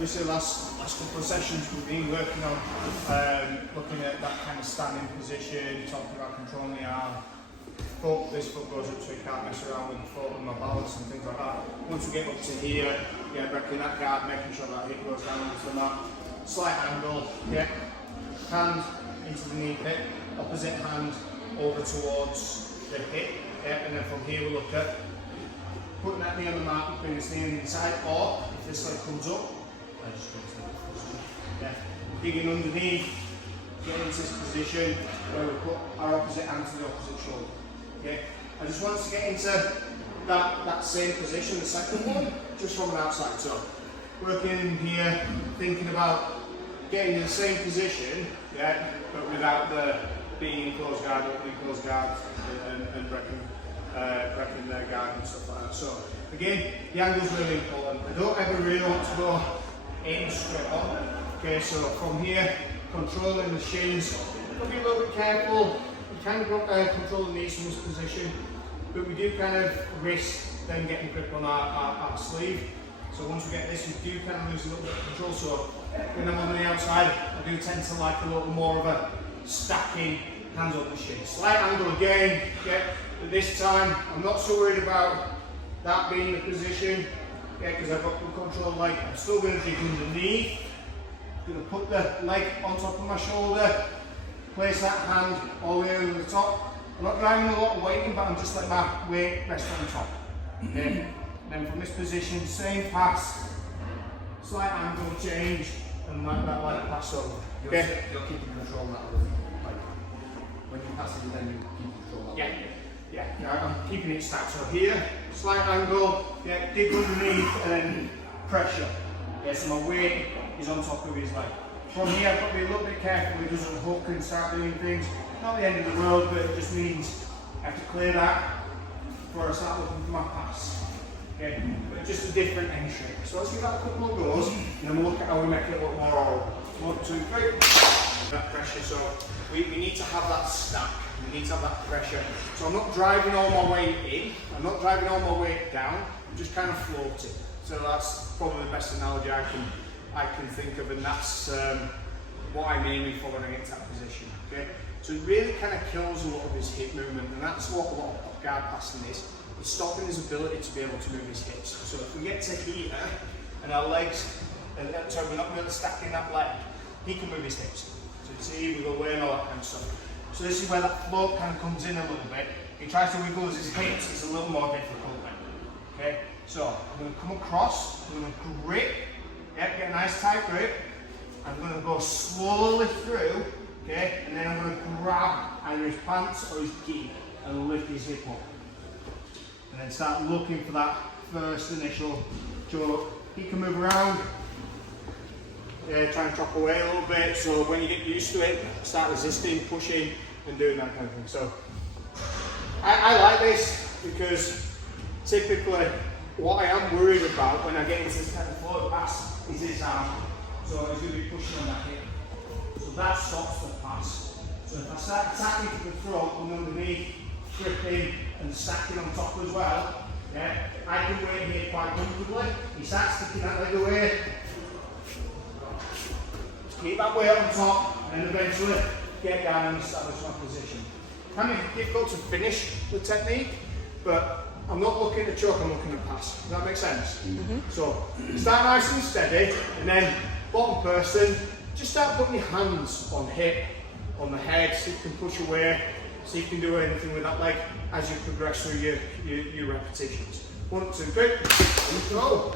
obviously last couple of sessions we've been working on looking at that kind of standing position, talking about controlling the arm. But this foot goes up so you can't mess around with the foot and my balance and things like that. Once we get up to here, breaking that guard, making sure that hip goes down into the mat. Slight angle, hand into the knee pit, opposite hand over towards the hip, and then from here we'll look at putting that knee on the mat, bring this knee on the inside, or if this leg comes up, I just bring it up. Digging underneath, getting into this position where we put our opposite hand to the opposite shoulder. I just want us to get into that same position, the second one, just from an outside. So working here, thinking about getting in the same position, but without the being in close guard, opening close guard, and breaking the guard and stuff like that. So again, the angle's really important. I don't ever really want to go in straight on. Okay, so from here, controlling the shins. Be a little bit careful. You can control the knees from this position, but we do kind of risk then getting grip on our sleeve. So once we get this, we do kind of lose a little bit of control. So when I'm on the outside, I do tend to like a little more of a stacking, hands on the shin. Slight angle again, but this time I'm not so worried about that being the position, because I've got good control. Like I'm still going to dig underneath. I'm going to put the leg on top of my shoulder, place that hand all the way over the top. I'm not driving a lot of weight in, but I'm just letting my weight rest on top. Okay. Then from this position, same pass, slight angle change, and let that leg pass over. You're keeping control of that, like when you pass it, then you keep control of that. Yeah, I'm keeping it stacked. So here, slight angle, dig underneath, and then pressure. So my weight is on top of his leg. From here, I've got to be a little bit careful he doesn't hook and start doing things. Not the end of the world, but it just means I have to clear that before I start looking for my pass. Okay, but just a different entry. So let's give that a couple of goes, and then we'll look at how we make it look more oral. 1, 2, 3. That pressure. So we need to have that stack. We need to have that pressure. So I'm not driving all my weight in. I'm not driving all my weight down. I'm just kind of floating. So that's probably the best analogy I can think of, and that's what I'm aiming for when I get to that position. Okay, so it really kind of kills a lot of his hip movement, and that's what a lot of guard passing is. It's stopping his ability to be able to move his hips. So if we get to here and our legs, so we're not really stacking that leg, he can move his hips. So you see, we go away and all that kind of stuff. So this is where that float kind of comes in a little bit. He tries to wiggle his hips, it's a little more difficult then. Okay, so I'm going to come across, I'm going to grip, get a nice tight grip. I'm going to go slowly through, okay, and then I'm going to grab either his pants or his gi and lift his hip up. And then start looking for that first initial choke. He can move around, try and chop away a little bit, so when you get used to it, start resisting, pushing, and doing that kind of thing. So I like this because typically what I am worried about when I get into this kind of float pass is his arm. So he's going to be pushing on that hip. So that stops the pass. So if I start attacking to the front and underneath, gripping and stacking on top as well, I can wait here quite comfortably. He starts sticking that leg away. Just keep that weight on top and then eventually get down and establish my position. Kind of difficult to finish the technique, but I'm not looking to choke, I'm looking to pass. Does that make sense? So start nice and steady, and then bottom person, just start putting your hands on hip, on the head, see if you can push away, see if you can do anything with that leg as you progress through your repetitions. 1, 2, 3, and go.